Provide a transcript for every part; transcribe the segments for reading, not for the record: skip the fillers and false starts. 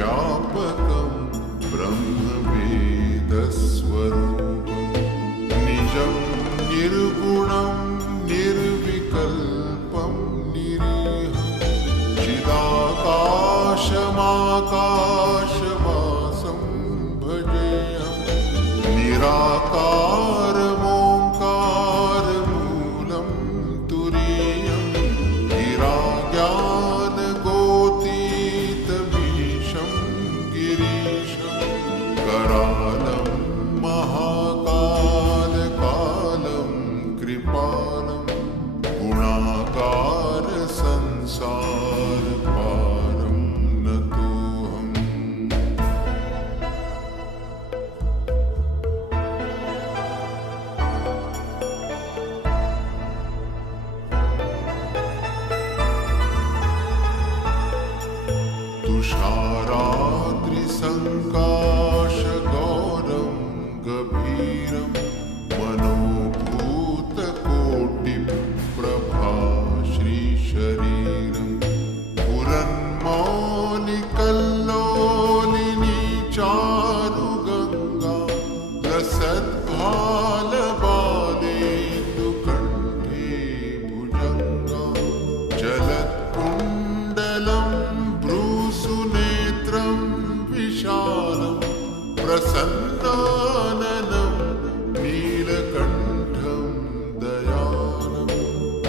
व्यापकं ब्रह्मवेदस्वरूपं निजं निर्गुणं निर्विकल्पं निरीहं चिदाकाशमाकाशवासं भजेऽहं निराकारमोङ्कारमूलं तुरीयं गिराज्ञानगोतीतमीशं गिरीशं करालं महाकालकालं कृपालं गुणाकार संसारपारं नतोऽहम्। तुषाराद्रिसङ्काशगौरं गभीरं मनोभूतकोटिप्रभा श्रीशरीरं पुरन्मौलिकल्लोलिनी चारुगङ्गा लसद्भालबालेन्दुकण्ठे भुजङ्गा जलत्कुण्डलं भ्रूसुनेत्रं विशालं प्रसन्नाननं नीलकण्ठं दयालं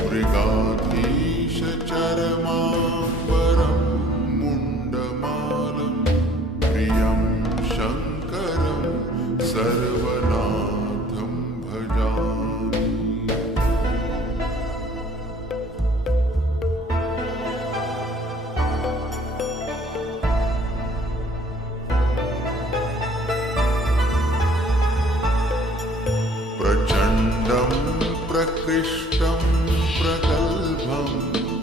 मृगाधीशचरमाम्बरं मुण्डमालं प्रियं शङ्करं सर्वनाथं भजामि। प्रचण्डं प्रकृष्टं प्रगल्भं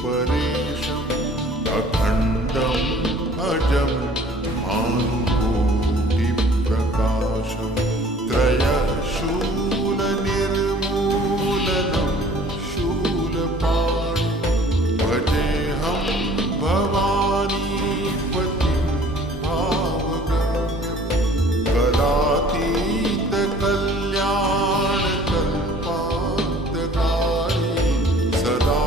परेशम् अखण्डम् अजं भानुकोटिप्रकाशं त्रयशूलनिर्मूलनं शूलपाणि भजेऽहं भवानीपतिं भावगम्यं कलातीतकल्याणकल्पान्तकारी सदा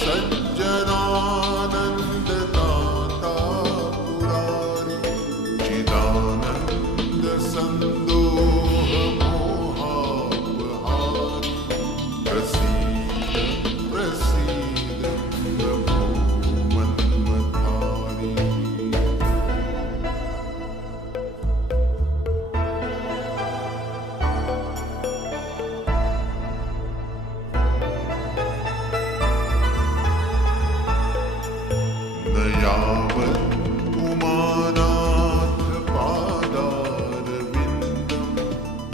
सज्जनानन्ददाता पुरारी चिदानन्दसन्दोहमोहापहारी प्रसीद प्रसीद प्रभो मन्मथारी। न यावत् उमानाथ पादारविन्दं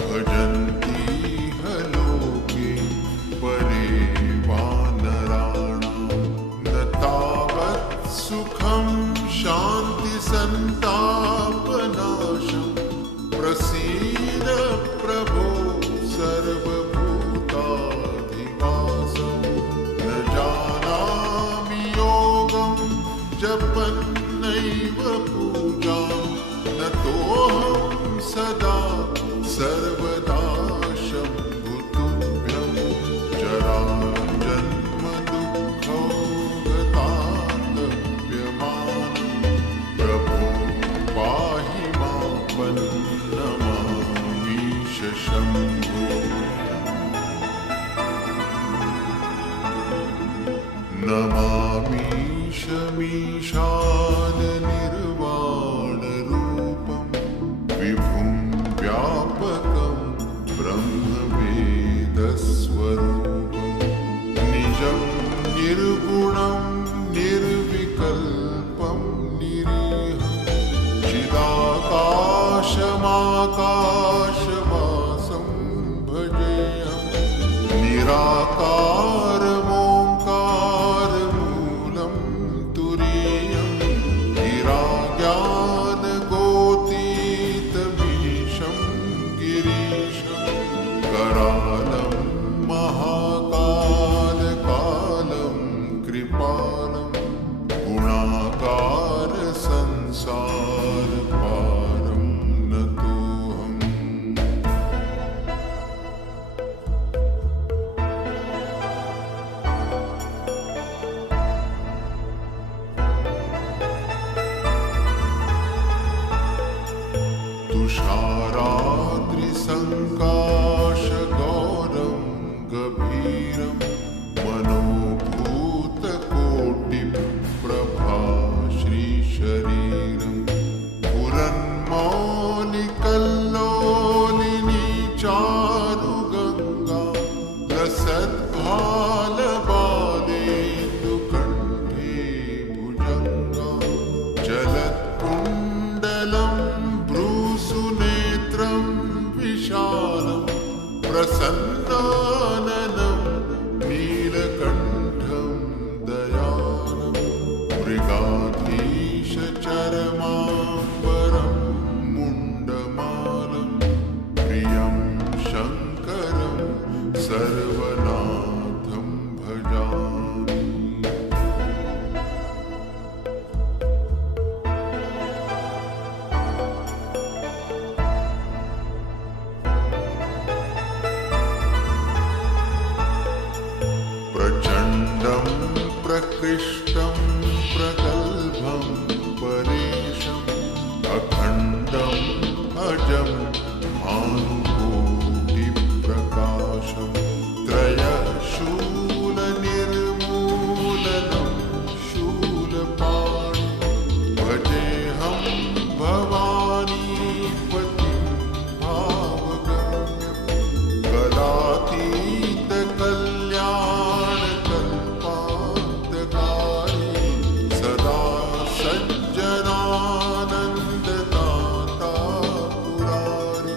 भजन्ति लोके परे वानराणां न तावत् सुखं शान्तिसन्तापनाशं प्रसीद प्रभो सर्वभूताधिवासं न जानामि योगं जपन्नैव पूजां नतोऽहं सदा सर्वदा शम्भुतुभ्यं जराजन्मदुःखौगतान्तव्यमानं प्रभो पाहि मां नमामीश शम्भो। नमामीशमीशाननिर्वाणरूपं विभुं व्यापकं ब्रह्मवेदस्वरूपं निजं निर्गुणं निर्विकल्पं निरीहं चिदाकाशमाकाशवासं भजेऽहं निराकारमोङ्कारमूलं तुरीयं गिराज्ञानगोतीतमीशं गिरीशं करालं महाकालकालं कृपालं गुणाकार संसार तुषाराद्रिसङ्काशगौरं गभीरं मनोभूतकोटिप्रभा श्रीशरीरं पुरन्मौलिकल्लोलिनी चारुगङ्गा लसद्भालबालेन्दुकण्ठे भुजङ्गा जलत्कुण्डलं भ्रूसुनेत्रं विशालं प्रसन्नाननं नीलकण्ठं दयालं मृगाधीशचरमाम्बरं मुण्डमालं प्रियं शङ्करं सर्वनाथं भजामि। प्रचण्डं प्रकृष्टं प्रगल्भं परेशम् अखण्डम् अजं भानुकोटिप्रकाशं त्रयशूलनिर्मूलनं शूलपाणि भजेऽहं भवानीपतिं भावगम्यं कलातीतकल्याणकल्पान्तकारी सदा सज्जनानन्ददाता पुरारि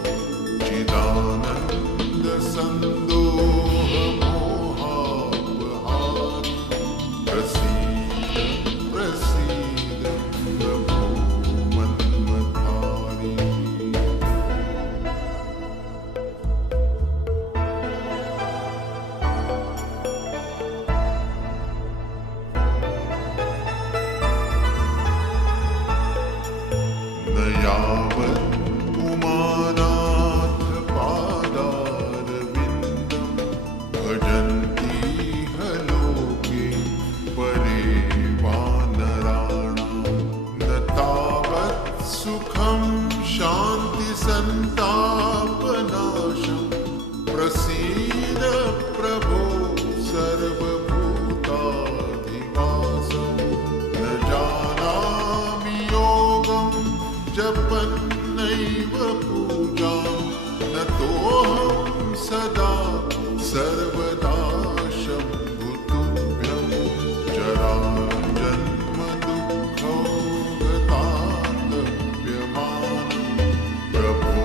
चिदानन्दसन्दोहमोहापहारि प्रसीद प्रसीद प्रभो मन्मथारि। न यावत् उमानाथ पादारविन्दं भजन्ति लोके परे वानराणां न तावत् सुखं शान्तिसन्तापनाशं प्रसीद प्रभो सर्वभूताधिवासं न जानामि योगं जपन्नैव पूजां नतोऽहं सदा सर्वदा शम्भुतुभ्यं जराजन्मदुःखौगतान्तव्यमानं प्रभो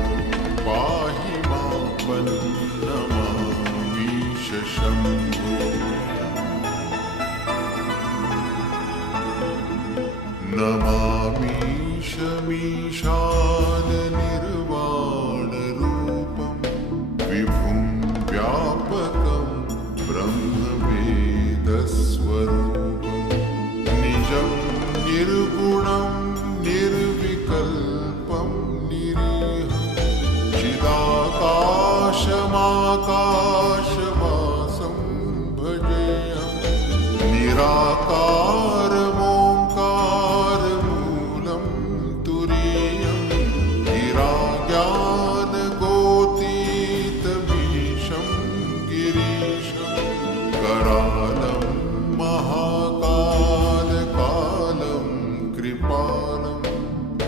पाहि मां नमामीश शम्भो। नमामीशमीशाननिर्वाणरूपं विभुं व्यापकं ब्रह्मवेदस्वरूपं निजं निर्गुणं निर्विकल्पं निरीहं चिदाकाशमाकाशवासं भजेऽहं निराकारमोङ्कारमूलं तुरीयं गिराज्ञानगोतीतमीशं गिरीशं करालं महाकालकालं कृपालं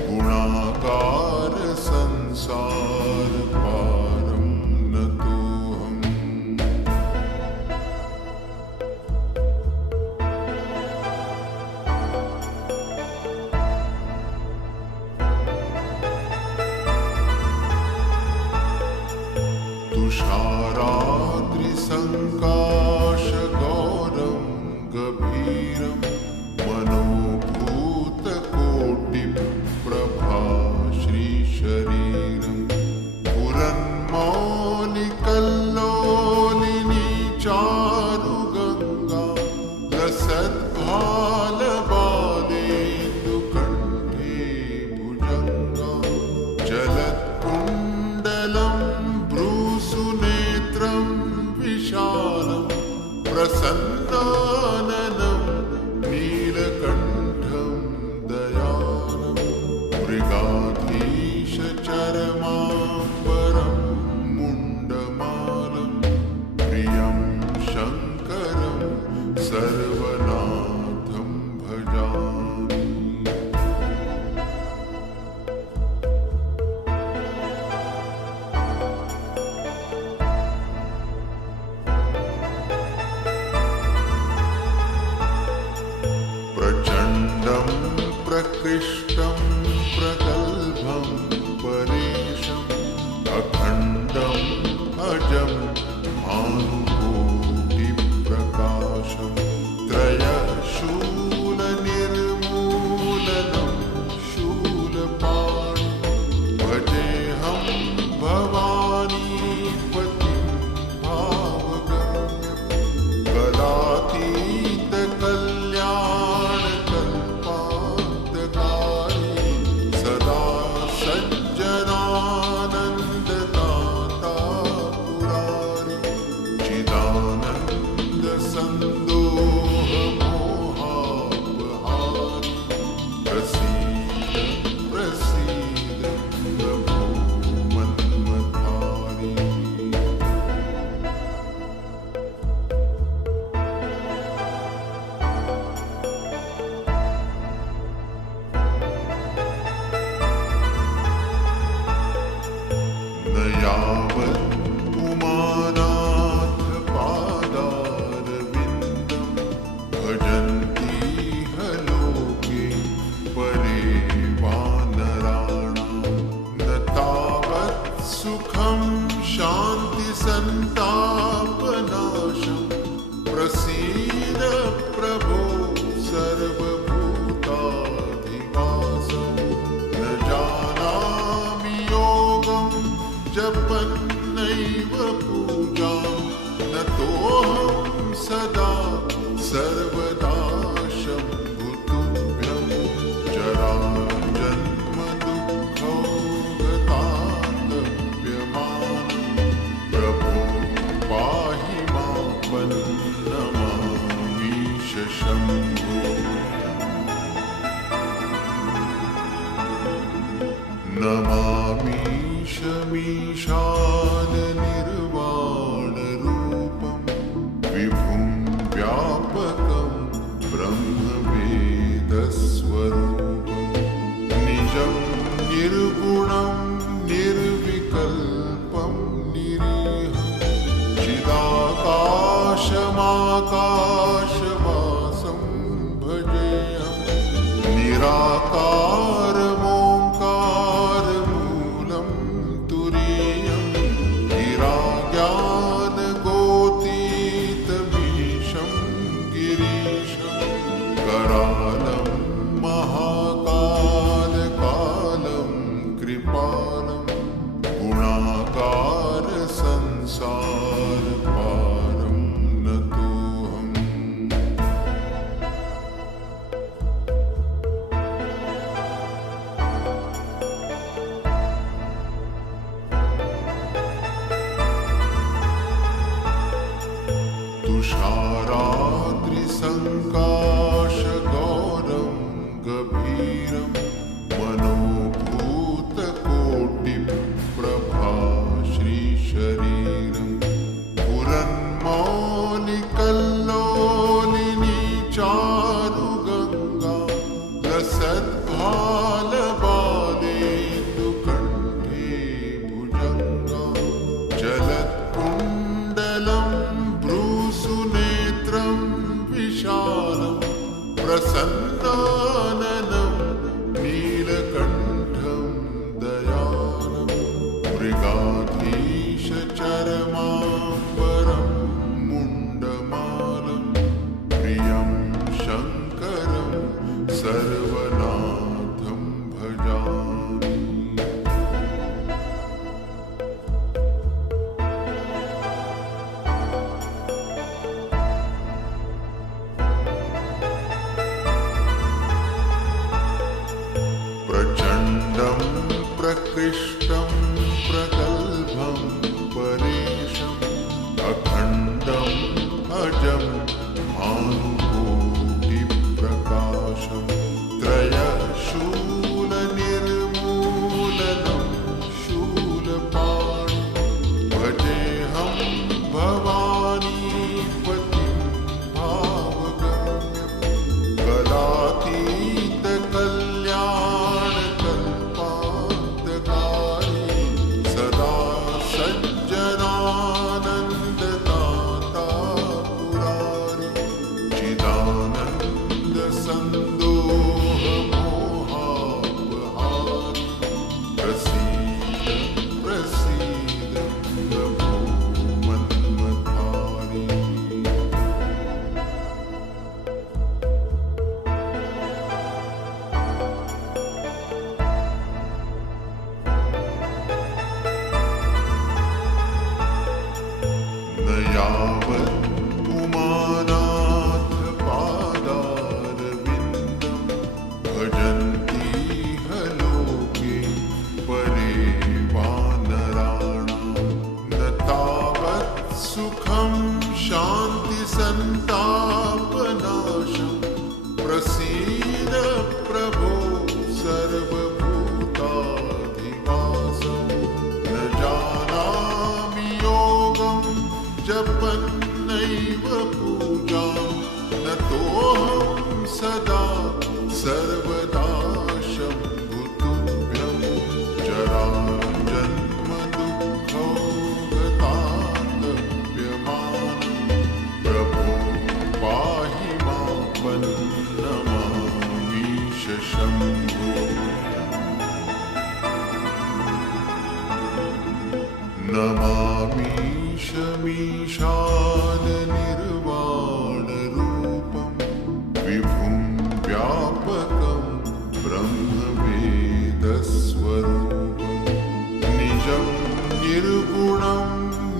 गुणाकारसंसारपारं नतोऽहम्। तुषाराद्रिसङ्काशगौरं गभीरं मनोभूतकोटिप्रभा श्रीशरीरं पुरन्मौलिकल्लोलिनी चारुगङ्गा लसद्भालबालेन्दुकण्ठे भुजङ्गा जलत्कुण्डलं भ्रूसुनेत्रं विशालं प्रसन्नाननं नीलकण्ठं दयालं मृगाधीशचर प्रकृष्टं प्रगल्भं परेशम् अखण्डम् अजम् भानुकोटिप्रकाशम् त्रयशूलनिर्मूलनं शूलपाणि भजेऽहं भवानीपतिं भावगम्यं कलातीतकल्याणकल्पान्तकारी सदा सज्जनानन्ददाता पुरारी चिदानन्दसन्दोहमोहापहारी प्रसीद प्रसीद प्रभो मन्मथारी। न यावत् उमानाथ पादारविन्दं भजन्ति ह लोके परे वानराणां न तावत् सुखं शान्तिसन्तापनाशं प्रसीद प्रभो सर्वभूताधिवासं न जानामि योगं जपन्नैव पूजां न तोऽहं सदा सर्वदा शम्भुतुभ्यं जराजन्मदुःखौगतान्तव्यमानं प्रभो पाहि मां नमामीश शम्भो। नमामीशमीशाननिर्वाणरूपं विभुं व्यापकं ब्रह्मवेदस्वरूपं निजं निर्गुणं निर्विकल्पं निरीहं चिदाकाशमाकाशवासं भजेऽहं निराकारमोङ्कारमूलं तुरीयं गिराज्ञानगोतीतमीशं गिरीशं करालं महाकालकालं कृपालं गुणाकारसंसारपारं नतोऽहम्। तुषाराद्रिसङ्काशगौरं गभीरं मनोभूतकोटिप्रभा श्रीशरीरं पुरन्मौलिकल्लोलिनी चारुगङ्गा लसद्भालबालेन्दुकण्ठे भुजङ्गा जलत्कुण्डलं भ्रूसुनेत्रं विशालं प्रसन्नाननं नीलकण्ठं दयालं मृगाधीशचरमाम्बरं मुण्डमालं प्रियं शङ्करं सर्वनाथं भजामि। प्रचण्डं प्रकृष्टं प्रगल्भं परेशम् अखण्डम् अजम् भानुकोटिप्रकाशम् त्रयशूलनिर्मूलनं शूलपाणि भजेऽहं भवानीपतिं भावगम्यं कलातीतकल्याणकल्पान्तकारी यावत् उमानाथ पादारविन्दं भजन्ति लोके परे वानराणां न तावत् सुखं शान्तिसन्तापनाशं प्रसीद प्रभो सर्वभूताधिवासं न जानामि योगं जपन्नैव पूजां न तोऽहं सदा सर्वदा शम्भुतुभ्यं जराजन्मदुःखौघतातप्यमानं प्रभो पाहि मामन्नमामीश शम्भो नमामीशमीशाननिर्वाणरूपं विभुं व्यापकं ब्रह्मवेदस्वरूपं निजं निर्गुणं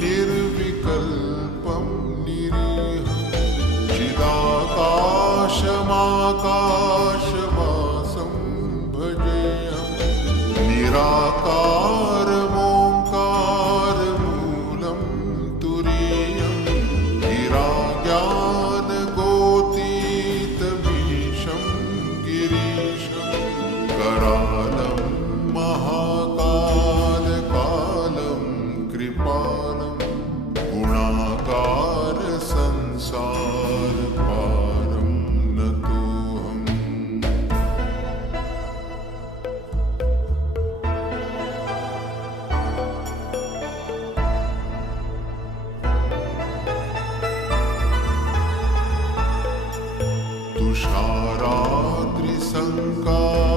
निर्विकल्पं निरीहं चिदाकाशमाकाशवासं भजेऽहं निराकारमोङ्कारमूलं तुरीयं गिराज्ञानगोतीतमीशं गिरीशं करालं महाकालकालं कृपालं गुणाकारसंसारपारं नतोऽहम्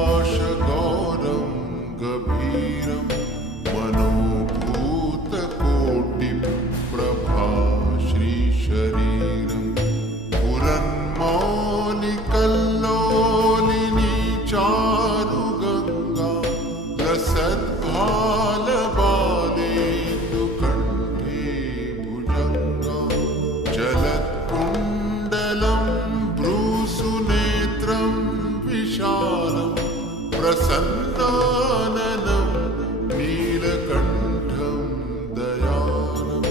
तुषाराद्रिसङ्काशगौरं गभीरं मनोभूतकोटिप्रभा श्रीशरीरं पुरन्मौलिकल्लोलिनी चारुगङ्गा लसद्भालबालेन्दुकण्ठे भुजङ्गा जलत्कुण्डलं भ्रूसुनेत्रं विशालं प्रसन्नाननं नीलकण्ठं दयालं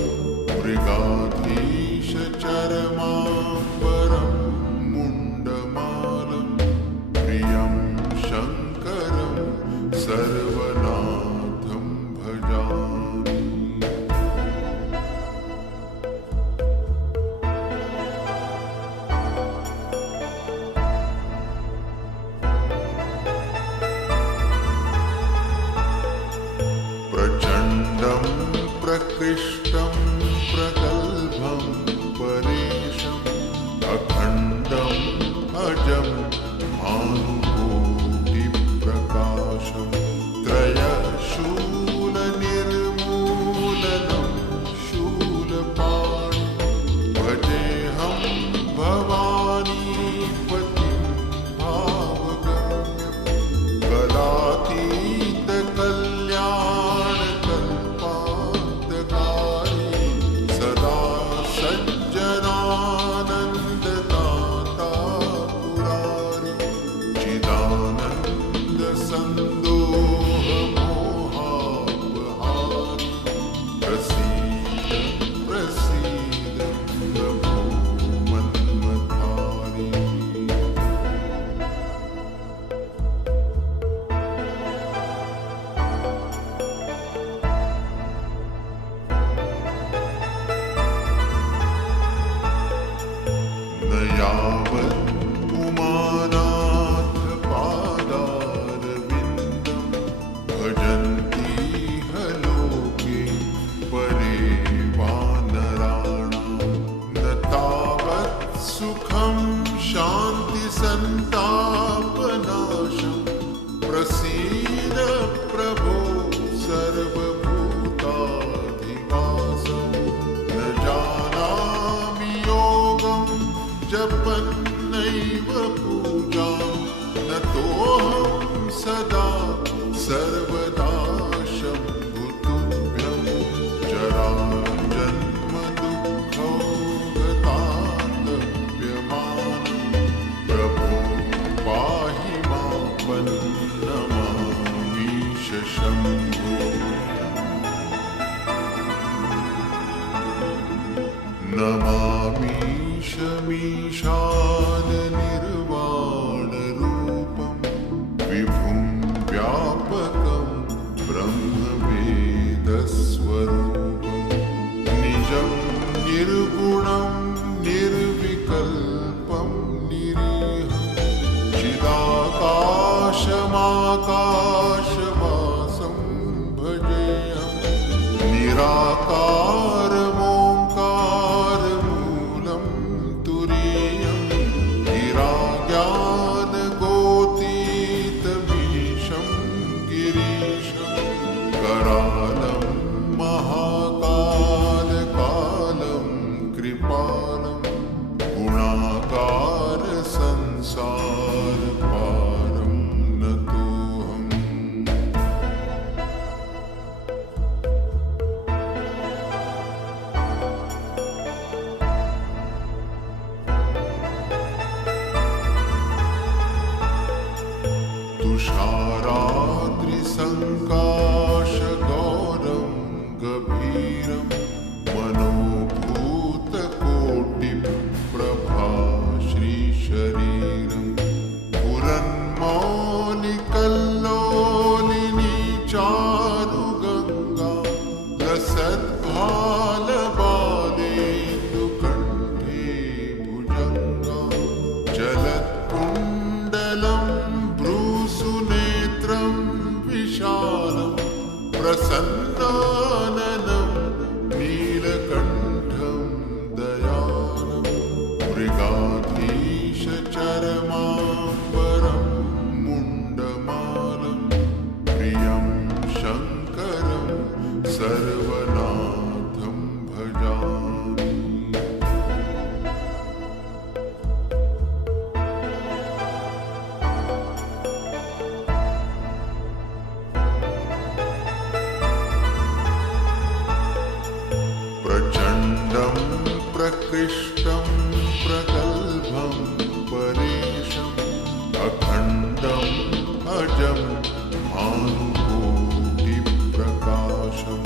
मृगाधीशचरमाम्बरं मुण्डमालं प्रियं शङ्करं सर्वनाथं भजामि प्रचण्डं प्रकृष्टं प्रगल्भं परेशम् अखण्डम् अजं भानुकोटिप्रकाशं त्रयशूलनिर्मूलनं शूलपाणि भजेऽहं भवानीपतिं भावगम्यं कलातीतकल्याणकल्पान्तकारी सदा सज्जनानन्ददाता पुरारि चिदानन्दसन्दोहमोहापहारि प्रसीद प्रसीद प्रभो मन्मथारि न यावत् उमानाथ पादारविन्दं भजन्ति लोके परे वानराणां न तावत् सुखं शान्तिसन्तापनाशं प्रसीद प्रभो सर्वभूताधिवासं न जानामि योगं जपन्नैव पूजां न तोऽहं सदा सर्वदा शम्भुतुभ्यं जराजन्मदुःखौ आकाशवासं भजेऽहं निराकारमोङ्कारमूलं तुरीयं गिराज्ञानगोतीतमीशं गिरीशं करालं महाकालकालं कृपालं गुणाकार संसारपारं नतोऽहम्। तुषाराद्रिसङ्काशगौरं गभीरं मनोभूतकोटिप्रभा श्रीशरीरं पुरन्मौलिकल्लोलिनी चारुगङ्गा लसद्भालबालेन्दुकण्ठे भुजङ्गा जलत्कुण्डलं भ्रूसुनेत्रं विशालं प्रसन्नाननं नीलकण्ठं दयालं मृगाधीशचरमाम्बरं मुण्डमालं प्रियं शङ्करं सर्वनाथं भजामि। प्रचण्डं प्रकृष्टं प्रगल्भं परेशम् अखण्डम् अजं भानुकोटिप्रकाशं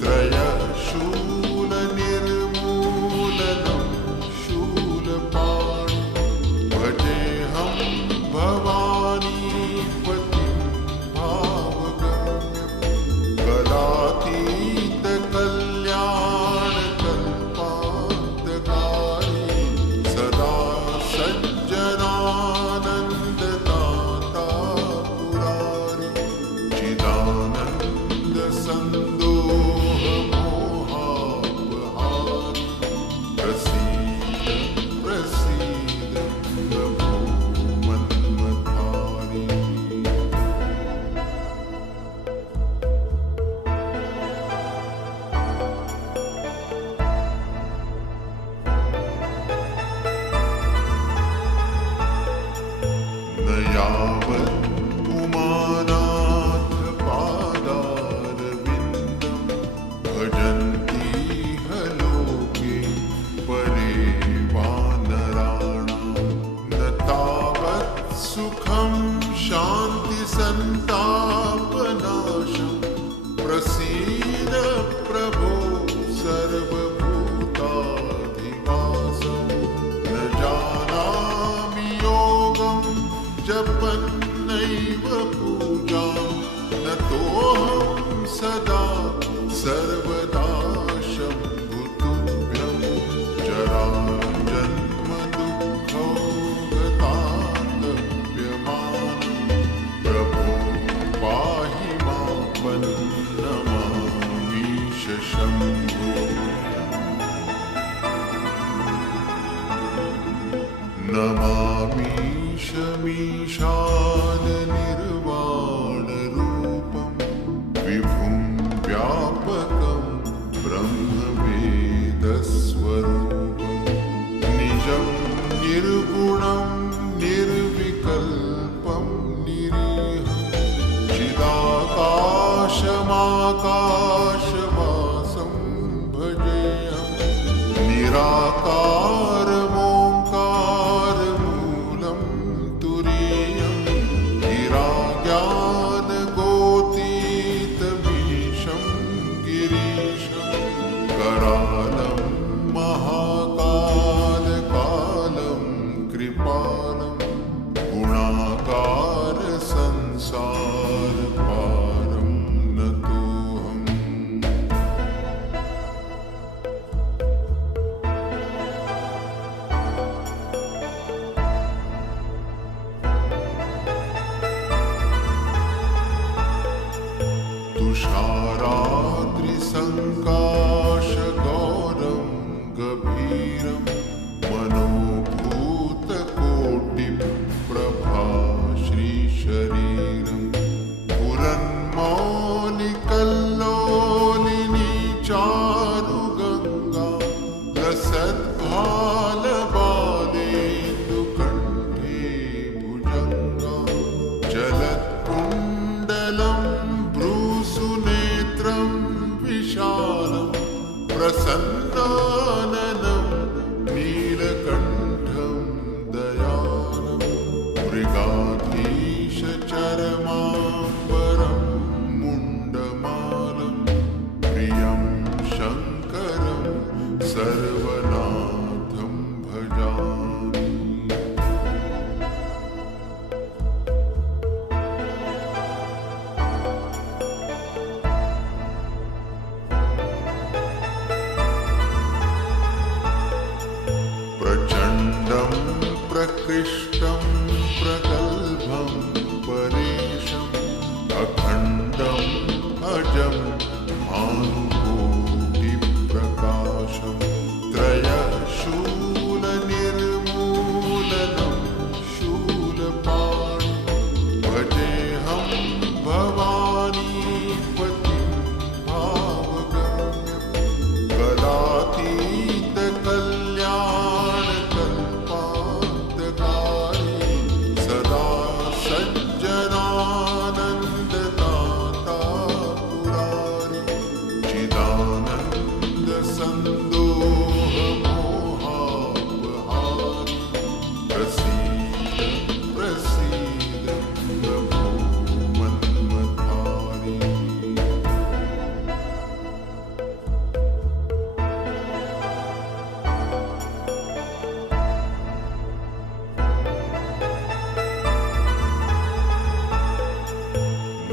त्रयशूलनिर्मूलनं शूलपाणि भजेऽहं भवानीपतिं भावगम्यं कलातीतकल्याणकल्पान्तकारी सदा सज्जनानन्ददाता पुरारि चिदानन्दसन्दोहमोहापहारि प्रसीद प्रसीद प्रभो मन्मथारि। न यावत् उमानाथ पादारविन्दं भजन्ति लोके परे वानराणां न तावत् सुखं शान्तिसन्तापनाशं प्रसीद प्रभो सर्वभूताधिवासं न जानामि योगं जपन्नैव पूजां नतोऽहं सदा सर्वदा शम्भुतुभ्यं जराजन्मदुःखौगतान्तप्यमानं प्रभो पाहि मां नमामीश शम्भो। नमामीशमीशाननिर्वाणरूपं विभुं व्यापकं ब्रह्मवेदस्वरूपं निजं निर्गुणं निर्विकल्पं निरीहं चिदाकाशमाकाशवासं भजेऽहं निराकारमोङ्कारमूलं तुरीयं गिराज्ञानगोतीतमीशं गिरीशं करालं महाकालकालं कृपालं गुणाकार संसारपारं नतोऽहम्। तुषाराद्रिसङ्काशगौरं गभीरं मनोभूतकोटिप्रभा श्रीशरीरं पुरन्मौलिकल्लोलिनी चारुगङ्गा लसद्भालबालेन्दुकण्ठे भुजङ्गा जलत्कुण्डलं भ्रूसुनेत्रं विशालं प्रसन्नाननं नीलकण्ठं दयालं मृगाधीशचरमाम्बरं मुण्डमालं प्रियं शङ्करं सर्वनाथं भजामि। प्रचण्डं प्रकृष्टं प्रगल्भं परेशम् अखण्डम् अजं भानुकोटिप्रकाशं त्रयशूलनिर्मूलनं शूलपाणि भजेऽहं भवानीपतिं भावगम्यं कलातीतकल्याणकल्पान्तकारी सदा सज्जनानन्ददाता पुरारि चिदानन्दसन्दोहमोहापहारि प्रसीद प्रसीद प्रभो मन्मथारि।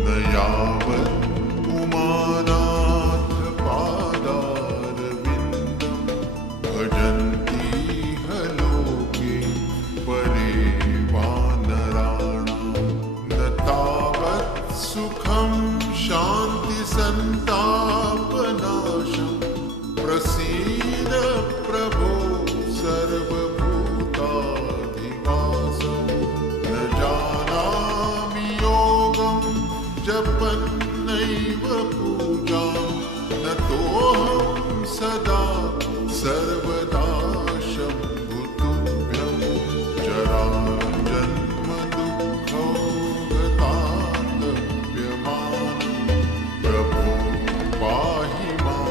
न यावत् उमानाथ पादारविन्दं भजन्ति लोके परे वानराणां न तावत् सुखं शान्तिसन्तापनाशं प्रसीद प्रभो सर्वभूताधिवासं न जानामि योगं जपन्नैव पूजां नतोऽहं सदा सर्वदा शम्भुतुभ्यं जराजन्मदुःखौगतान्तव्यमानं प्रभो पाहि मां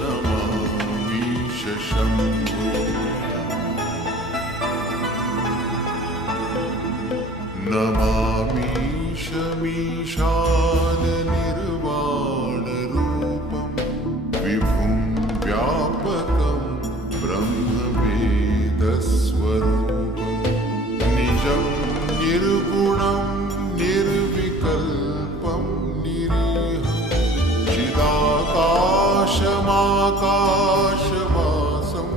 नमामीश शम्भो। नमामीशमीशाननिर्वाणरूपं विभुं व्यापकं ब्रह्मवेदस्वरूपं निजं निर्गुणं निर्विकल्पं निरीहं चिदाकाशमाकाशवासं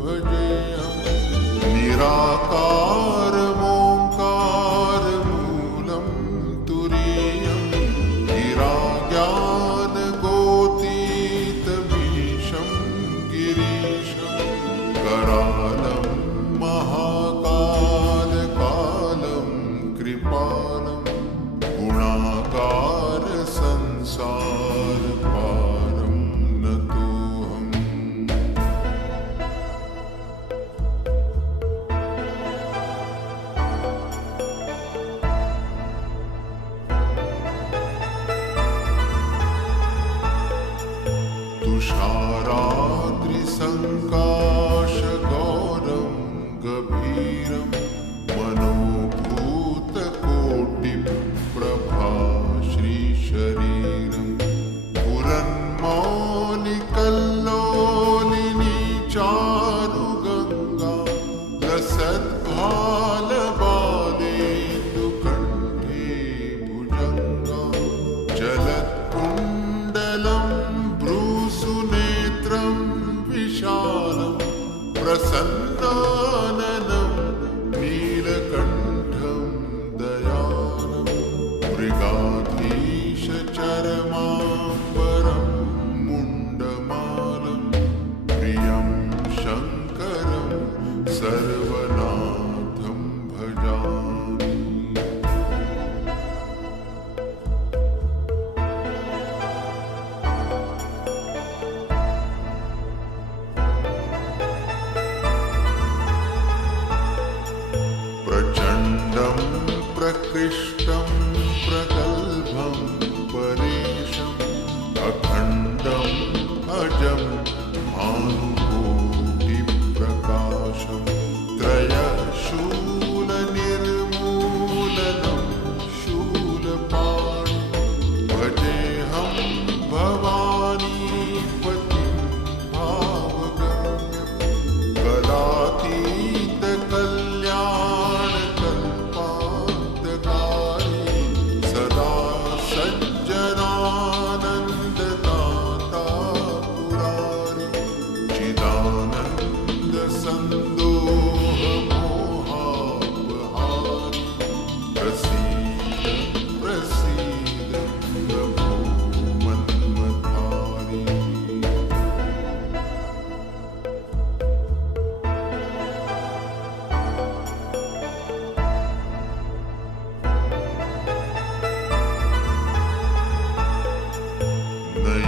भजेऽहं निराकारमोङ्कारमूलं तुरीयं गिराज्ञानगोतीतमीशं गिरीशं करालं महाकालकालं कृपालं गुणाकारसंसारपारं नतोऽहम्। तुषाराद्रिसङ्काशगौरं गभीरं मनोभूतकोटिप्रभा श्रीशरीरं पुरन्मौलिकल्लोलिनी चारुगङ्गा लसद्भालबालेन्दुकण्ठे भुजङ्गा जलत्कुण्डलं भ्रूसुनेत्रं विशालं प्रसन्नाननं नीलकण्ठं दयालं मृगाधीशचरमाम्बरं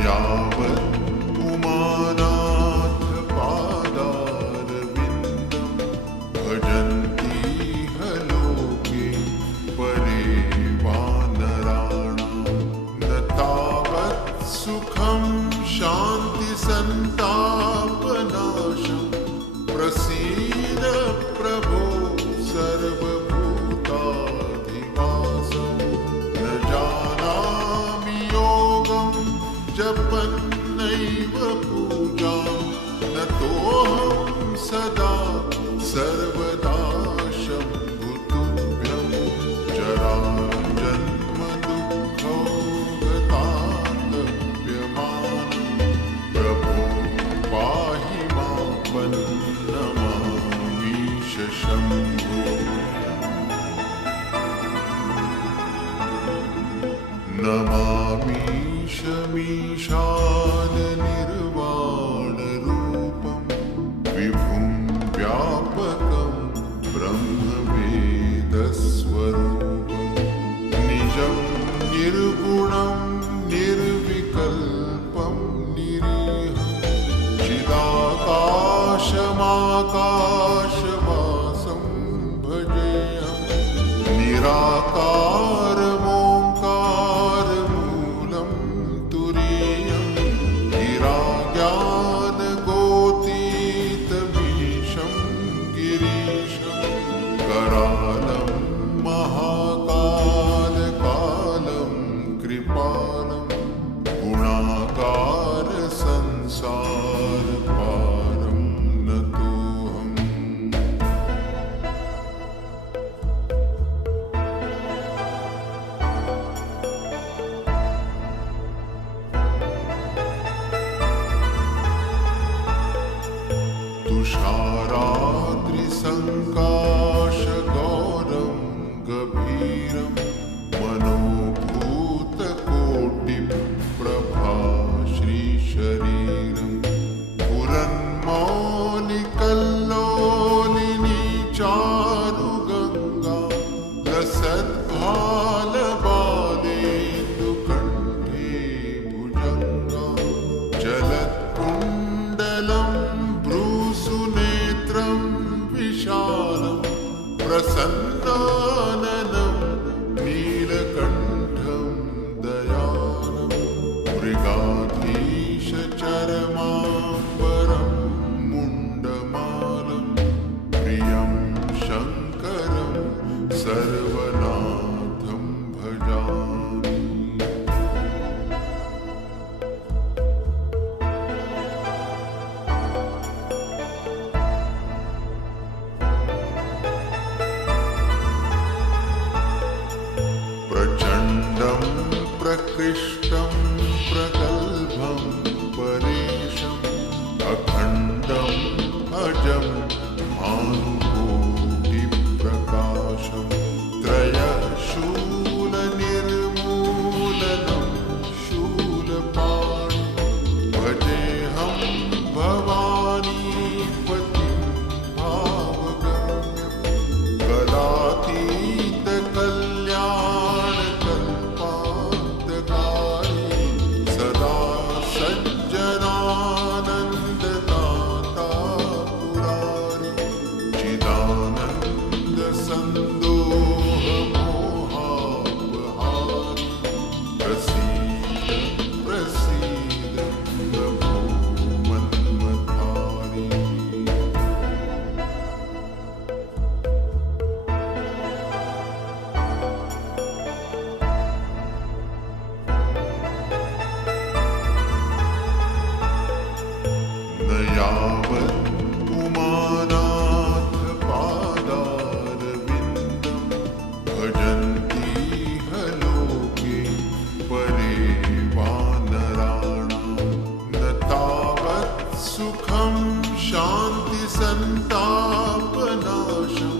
यावत् उमानाथ पादारविन्दं भजन्ति लोके परे वानराणां न तावत् सुखं शान्तिसन्तापनाशं प्रसीद प्रभो सर्वभूताधिवासं न जानामि योगं जपन्नैव पूजां न तोऽहं सदा सर्वदा शम्भुतुभ्यं जराजन्मदुःखौगतान्तव्यमानं प्रभो पाहि मां नमामीश शम्भो नमामीशमीशाननिर्वाणरूपं विभुं व्यापकं ब्रह्मवेदस्वरूपं निजं निर्गुणं निर्विकल्पं निरीहं चिदाकाशमाकाशवासं भजेऽहं निराकारमोङ्कारमूलं तुरीयं गिराज्ञानगोतीतमीशं गिरीशं करालं महाकालकालं कृपालं गुणाकारसंसारपारं नतोऽहम् तुषाराद्रिसङ्काशगौरं गभीरं मनोभूतकोटिप्रभा श्रीशरीरं पुरन्मौलिकल्लोलिनी चारुगङ्गा लसद्भालबालेन्दुकण्ठे भुजङ्गा जलत्कुण्डलं भ्रूसुनेत्रं विशालं प्रसन्नाननं नीलकण्ठं दयालं मृगाधीशचरमाम्बरं मुण्डमालं प्रियं शङ्करं सर्वनाथं भजामि प्रचण्डं प्रकृष्टं प्रगल्भं परेशम् अखण्डम् अजं भानुकोटिप्रकाशं त्रयशूलनिर्मूलनं शूलपाणि भजेऽहं भवानीपतिं भावगम्यं कलातीतकल्याणकल्पान्तकारी सदा सज्जनानन्ददाता पुरारि चिदानन्दसन्दोहमोहापहारि प्रसीद प्रसीद प्रभो मन्मथारि न यावत् उमानाथ पादारविन्दं भजन्ति लोके परे वानराणां न तावत् सुखं शान्तिसन्तापनाशं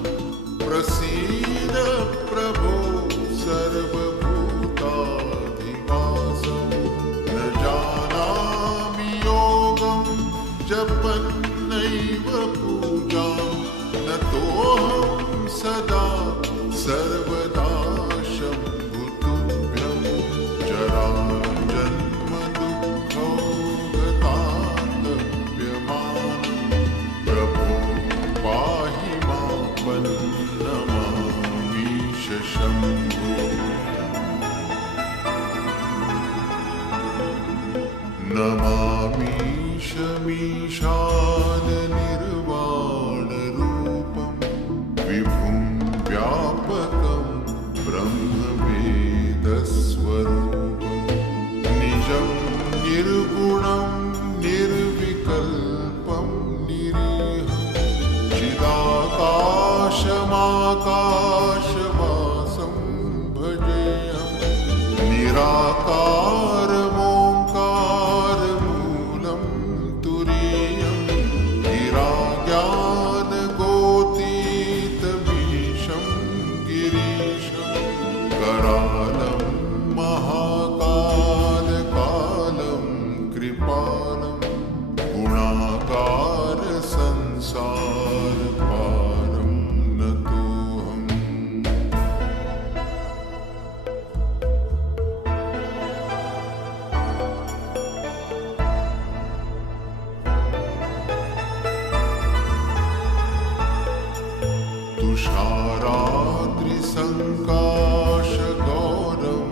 प्रसीद प्रभो सर्वभूताधिवासं न जानामि योगं जपन् नमामीशमीशाननिर्वाणरूपं विभुं व्यापकं ब्रह्मवेदस्वरूपं निजं निर्गुणं निर्विकल्पं निरीहं चिदाकाशमाकाशवासं भजेऽहं निराकारमोङ्कारमूलं तुरीयं गिराज्ञानगोतीतमीशं गिरीशं करालं महाकालकालं कृपालं गुणाकारसंसारपारं नतोऽहम्। तुषाराद्रिसङ्काशगौरं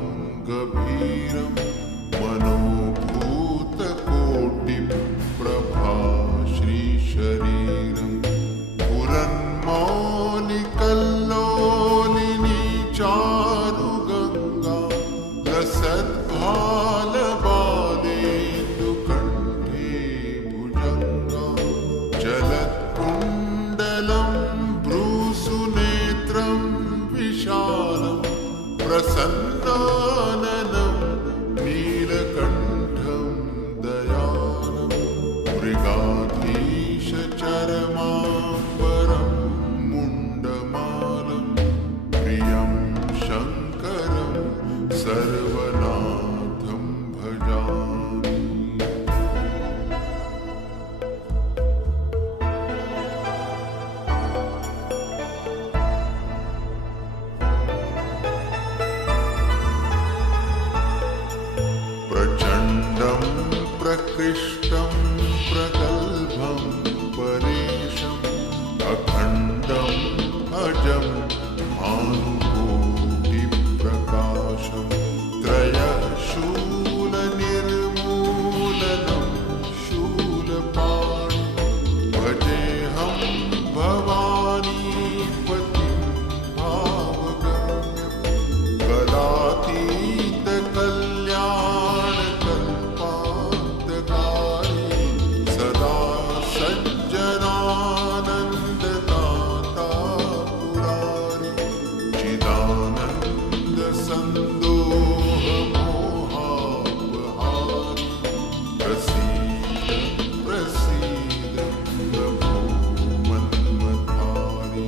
गभीरं मनोभूतकोटिप्रभा श्रीशरीरं पुरन्मौलिकल्लोलिनी चारुगङ्गा लसद्भालबालेन्दुकण्ठे भुजङ्गा जलत्कुण्डलं भ्रूसुनेत्रं विशालं प्रसन्नाननं नीलकण्ठं दयालं मृगाधीशचरमाम्बरं मुण्डमालं प्रियं शङ्करं सर्वनाथं भजामि। प्रचण्डं प्रकृष्टं प्रगल्भं परेशम् अखण्डम् अजं भानुकोटिप्रकाशं त्रयशूलनिर्मूलनं शूलपाणि भजेऽहं भवानीपतिं भावगम्यं कलातीतकल्याणकल्पान्तकारी सदा सज्जनानन्ददाता पुरारि चिदानन्दसन्दोहमोहापहारि प्रसीद प्रसीद प्रभो मन्मथारि।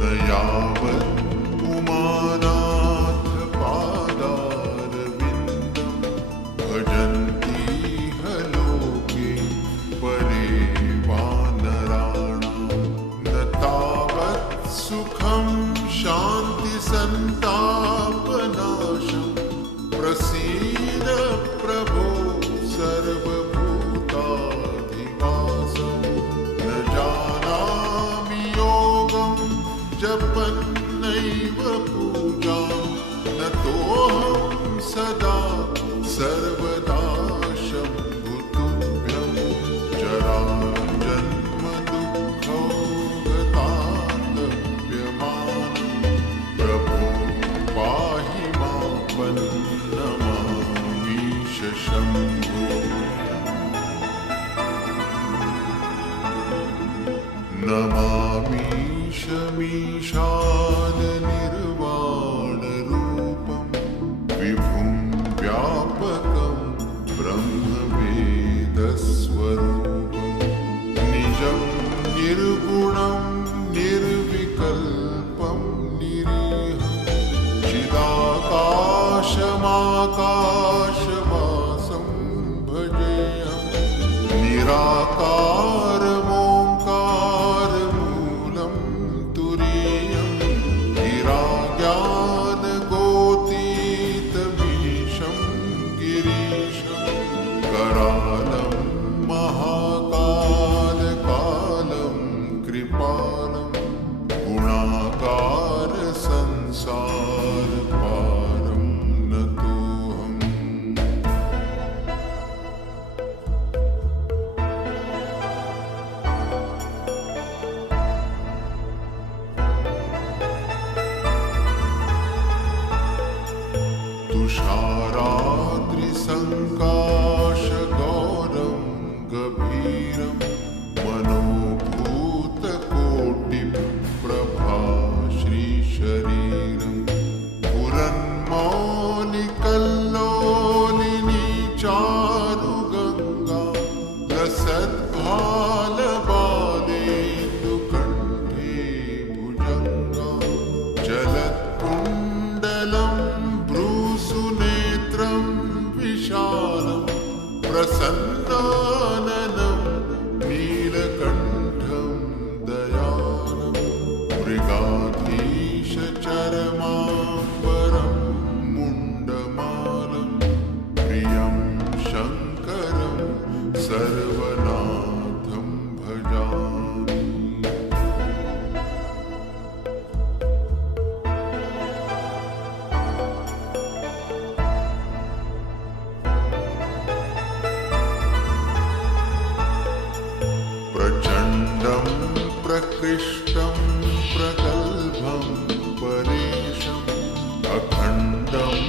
न यावत् उमानाथ पादारविन्दं भजन्ति लोके परे वानराणां न तावत् सुखं शान्तिसन्तापनाशं प्रसीद प्रभो सर्वभूताधिवासं न जानामि योगं जपन्नैव पूजां नतोऽहं सदा सर्वदा शम्भुतुभ्यं जराजन्मदुःखौघतान्तव्यमानं प्रभो पाहि मामन्नमामीश शम्भो। नमामीशमीशाननिर्वाणरूपं विभुं व्यापकं ब्रह्मवेदस्वरूपं निजं निर्गुणं निर्विकल्पं निरीहं चिदाकाशमाकाशवासं भजेऽहं निराकारमोङ्कारमूलं तुरीयं गिराज्ञानगोतीतमीशं गिरीशं भालबालेन्दुकण्ठे भुजङ्गा चलत्कुण्डलं भ्रूसुनेत्रं विशालं प्रसन्नाननं नीलकण्ठं दयालं मृगाधीशचरमाम्बरं मुण्डमालं प्रियं शङ्करं सर्वनाथं भजामि। प्रचण्डं प्रकृष्टं प्रगल्भं परेशम् अखण्डम्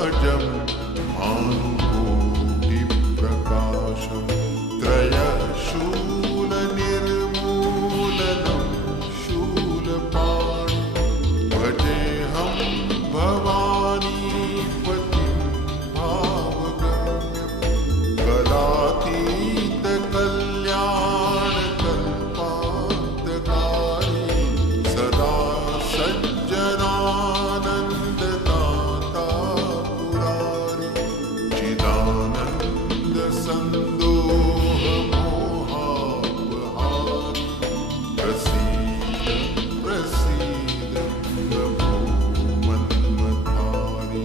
अजं भानुकोटिप्रकाशं त्रयशूलनिर्मूलनं शूलपाणि भजेऽहं भवानीपतिं भावगम्यं कलातीतकल्याणकल्पान्तकारी सदा सज्जनानन्ददाता पुरारि चिदानन्दसन्दोहमोहापहारि प्रसीद प्रसीद प्रभो मन्मथारि।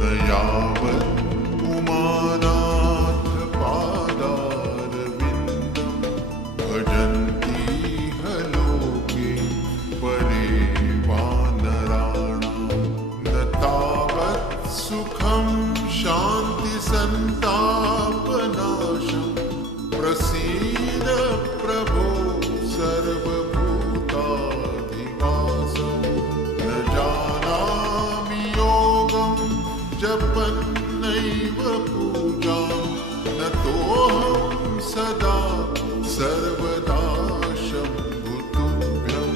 न यावत् उमानाथ पादारविन्दं भजन्ति लोके परे वानराणां न तावत् सुखं शान्तिसन्तापनाशं प्रसीद प्रभो सर्वभूताधिवासं न जानामि योगं जपन्नैव पूजां नतोऽहं सदा सर्वदा शम्भुतुभ्यं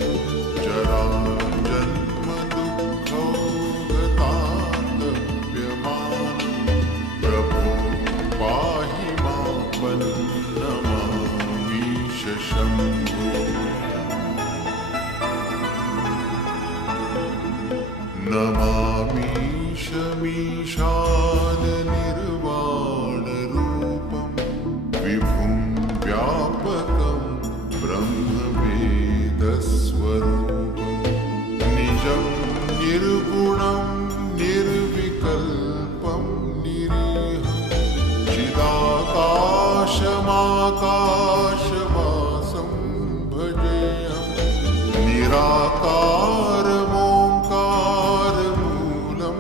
जराजन्मदुःखौगतान्तव्यमानं प्रभो पाहि मामन्नमामीश शम्भो। नमामीशमीशाननिर्वाणरूपं विभुं व्यापकं ब्रह्मवेदस्वरूपं निजं निर्गुणं निर्विकल्पं निरीहं चिदाकाशमाकाशवासं भजेऽहं निराकारमोङ्कारमूलं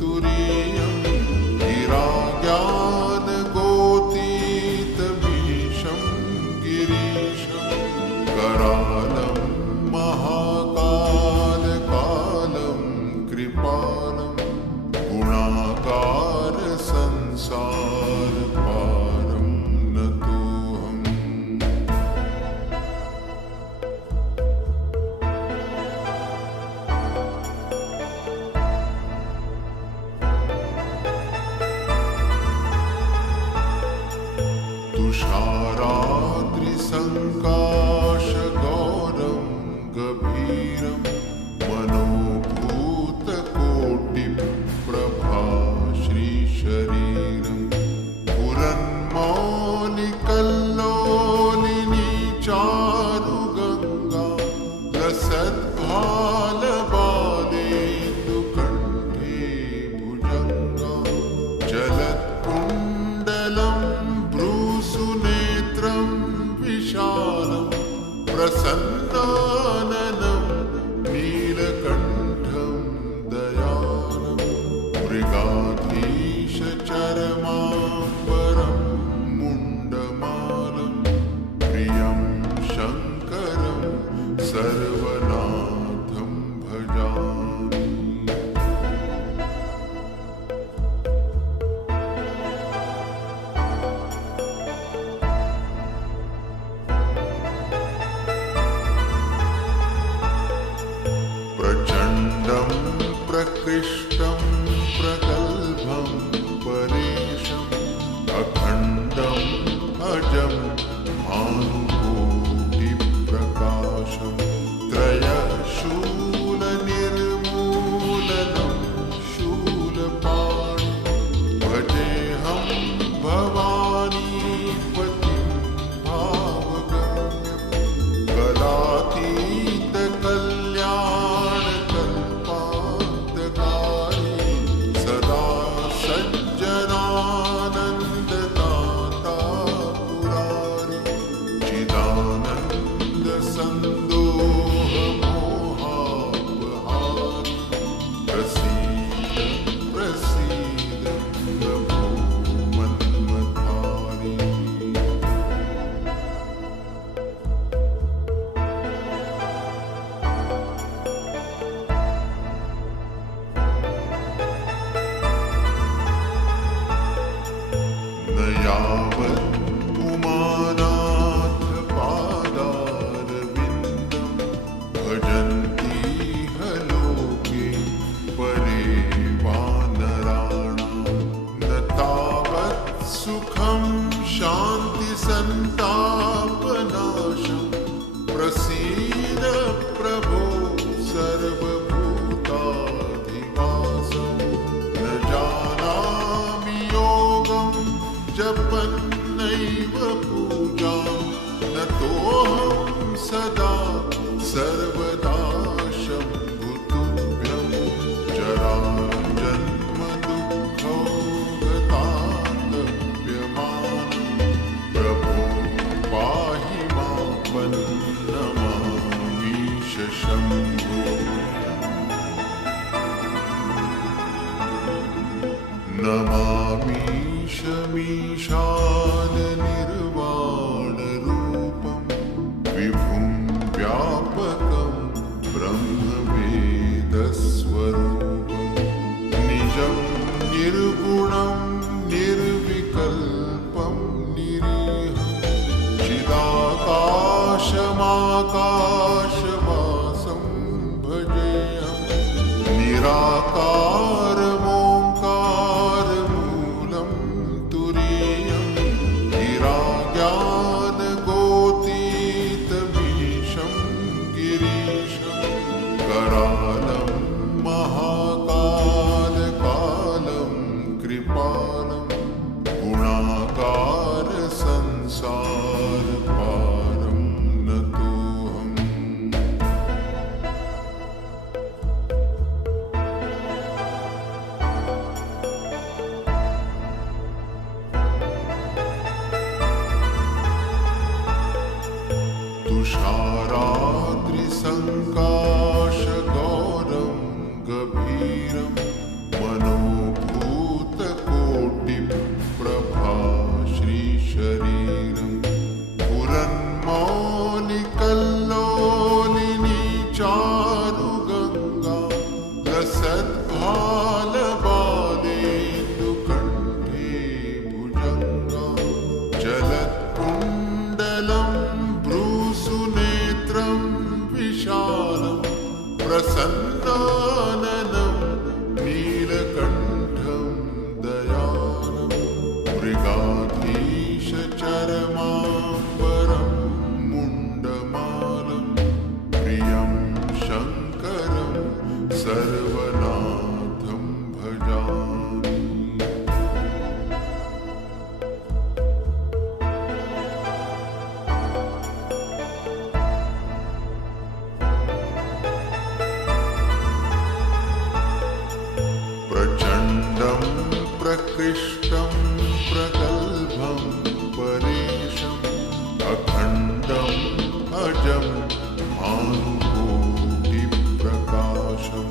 तुरीयं गिराज्ञानगोतीतमीशं गिरीशं करालं महाकालकालं कृपालं गुणाकारसंसारपारं नतोऽहम्। तुषाराद्रिसङ्काशगौरं गभीरं मनोभूतकोटिप्रभा श्रीशरीरं पुरन्मौलिकल्लोलिनी चारुगङ्गा लसद्भालबालेन्दुकण्ठे भुजङ्गा चलत्कुण्डलं भ्रूसुनेत्रं विशालं अजं भानुकोटिप्रकाशं त्रयशूलनिर्मूलनं शूलपाणि भजेऽहं भवानीपतिं भावगम्यं कलातीतकल्याणकल्पान्तकारी सदा सज्जनानन्ददाता पुरारि चिदानन्दसन्दोहमोहापहारि प्रसीद प्रसीद प्रभो मन्मथारि न यावत् उमानाथ पादारविन्दं भजन्ति ह लोके परे वानराणां न तावत् सुखं शान्तिसन्तापनाशं प्रसीद प्रभो सर्वभूताधिवासं न जानामि योगं जपन्नैव पूजां नतोऽहं सदा सर्वदा शम्भुतुभ्यं जराजन्मदुःखौगतान्तव्यमानं प्रभो पाहि मामन्नमामीश शम्भो नमामीशमीशाननिर्वाणरूपं विभुं व्यापकं ब्रह्मवेदस्वरूपं निजं निर्गुणं निर्विकल्पं निरीहं चिदाकाशमाकाशवासं भजेऽहं निराकारमोङ्कारमूलं तुरीयं गिराज्ञानगोतीतमीशं गिरीशं करालं महाकालकालं कृपालं गुणाकारसंसारपारं नतोऽहम् तुषाराद्रिसङ्काशगौरं गभीरं मनोभूतकोटिप्रभा श्रीशरीरं पुरन्मौलिकल्लोलिनी चारुगङ्गा लसद्भालबालेन्दुकण्ठे भुजङ्गा जलत्कुण्डलं भ्रूसुनेत्रं विशालं प्रसन्नाननं नीलकण्ठं दयालं मृगाधीशचरमाम्बरं मुण्डमालं प्रियं शङ्करं सर्वनाथं भजामि प्रचण्डं प्रकृष्टं प्रगल्भं परेशम् अखण्डम् अजं भानुकोटिप्रकाशं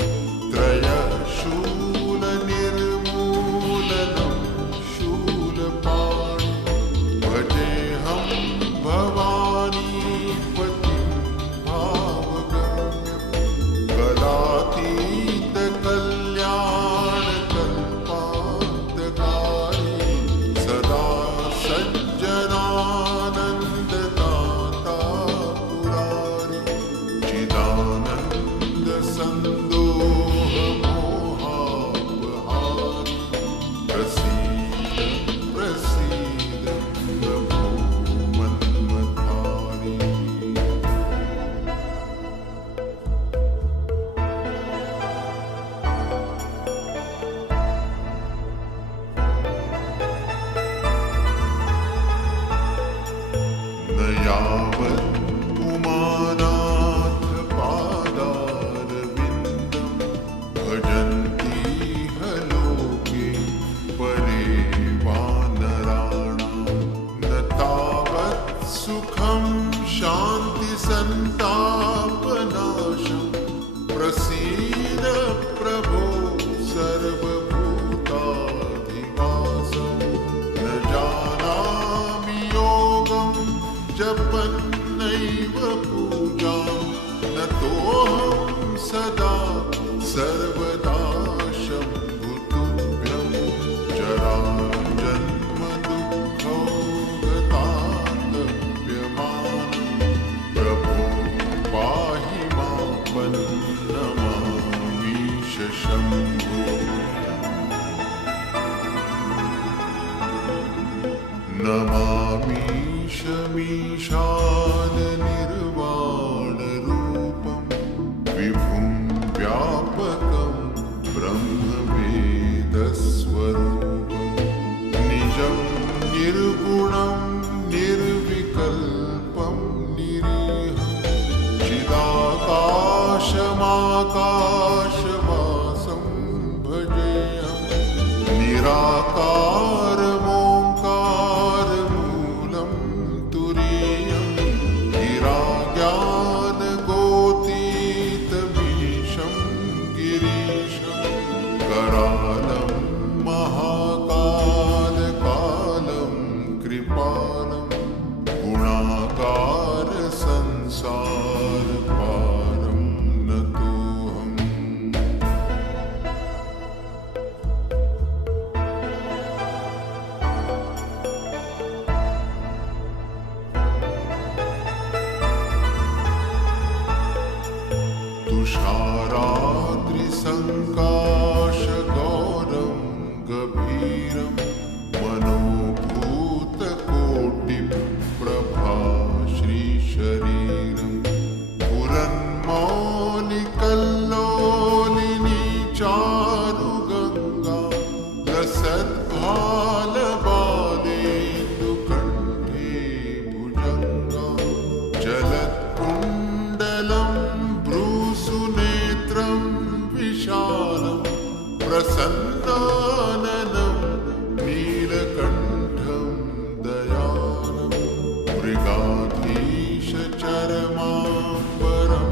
त्रयशूलनिर्मूलनं शूलपाणि भजेऽहं भवानीपतिं भावगम्यं कलातीतकल्याणकल्पान्तकारी सदा सज्जनानन्ददाता पुरारि यावत् उमानाथ पादारविन्दं भजन्ति लोके परे वानराणां न तावत् सुखं शान्तिसन्तापनाशं प्रसीद प्रभो सर्वभूताधिवासं न जानामि योगं जपन्नैव पूजां न तोऽहं सदा सर्वदा शम्भुतुभ्यं जराजन्मदुःखौगतान्तव्यमानं प्रभो पाहि मां नमामीश शम्भो नमामीशमीशाननिर्वाणरूपं विभुं व्यापकं ब्रह्मवेदस्वरूपं निजं निर्गुणं निर्विकल्पं निरीहं चिदाकाशमाकाशवासं भजेऽहं निराकारमोङ्कारमूलं तुरीयं गिराज्ञानगोतीतमीशं गिरीशं करालं महाकालकालं कृपालं गुणाकारसंसारपारं नतोऽहम् तुषाराद्रिसङ्काशगौरं गभीरं मनोभूतकोटिप्रभा श्रीशरीरं पुरन्मौलिकल्लोलिनी चारुगङ्गा लसद्भालबालेन्दुकण्ठे भुजङ्गा जलत्कुण्डलं भ्रूसुनेत्रं विशालं प्रसन्नाननं नीलकण्ठं दयालं मृगाधीशचरमाम्बरं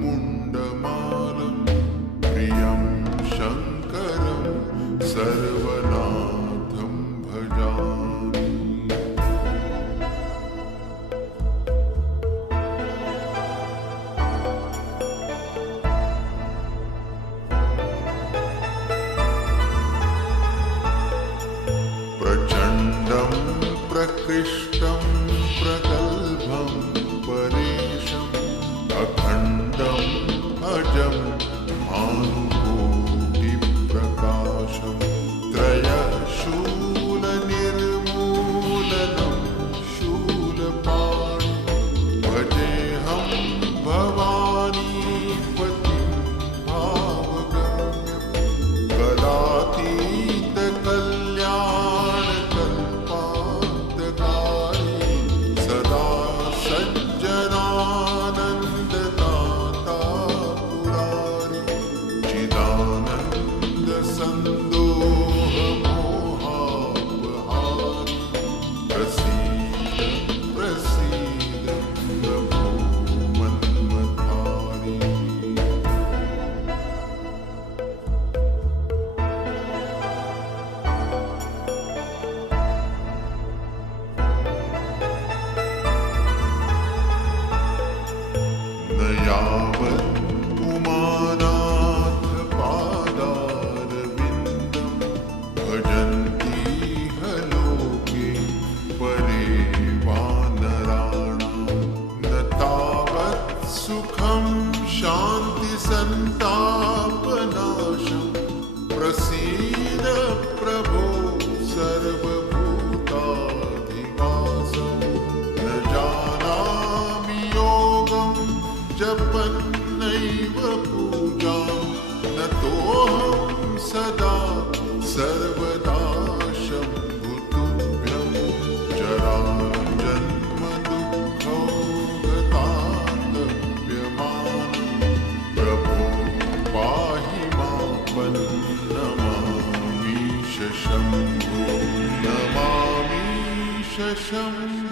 मुण्डमालं प्रियं शङ्करं सर्वनाथं भजामि प्रचण्डं प्रकृष्टं प्रगल्भं परेशम् अखण्डम् अजं भानुकोटिप्रकाशं त्रयशूलनिर्मूलनं शूलपाणि भजेऽहं भवानीपतिं भावगम्यं कलातीतकल्याणकल्पान्तकारी सदा सज्जनानन्ददाता पुरारि चिदानन्दसन्दोहमोहापहारि प्रसीद प्रसीद प्रभो मन्मथारि न यावत् उमानाथ पादारविन्दं भजन्ति लोके परे वानराणां न तावत् सुखं शान्तिसन्तापनाशं प्रसीद प्रभो सर्वभूताधिवासं न जानामि योगं जपन्नैव पूजां न तोऽहं सदा सर्वदा शम्भुतुभ्यं जराजन्मदुःख यशम्